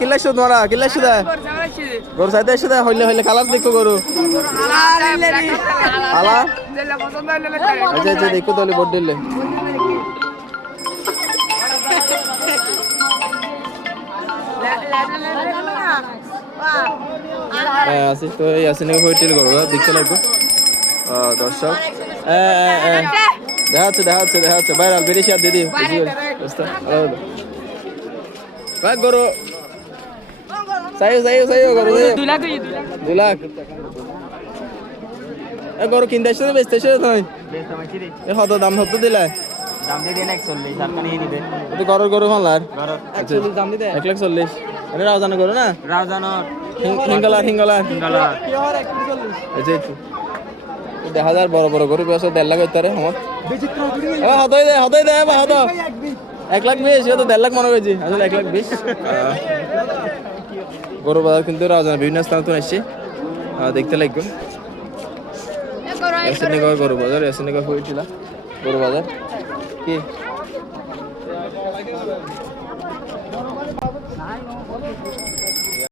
কিল্লা শুধু মারা কিল্লা শুধু গরু সাইতে শুধু হইলে কালার দেখো গরু আলা আচ্ছা আচ্ছা দেখো তাহলে বড় দিলে হ্যাঁ আসি তো এই আসিনে হইটিল গরু দেখতে লাগবে দর্শক দেখা যাচ্ছে ভাইরাল বেরিয়ে আর দিদি ভাই গরু চাইও গরু 2 লাখ এ গরু কিনতে এসে বেচতে এসে নয় এ কত দাম হতো দিলে দাম দিয়ে দেন 41 আর কানি নিবে এটা গরু মালার 41 দাম দিতে 140 এটা রাউজানো গরু না রাউজানোর হিঙ্গলার কি হয় 140 এই যে একটু 1000 বড় গরু বেশ 1.5 লাখ হইতারে আমার হতই দে বা হতো 1,20,000 তো 1.5 লাখ মনে হয়েছে আসলে 1,20,000 গরু বাজার কিন্তু রাউজানো বিভিন্ন স্থান তো আসছে দেখতে লাগবে এসে গরু বাজার হয়েছিল গরু বাজার কি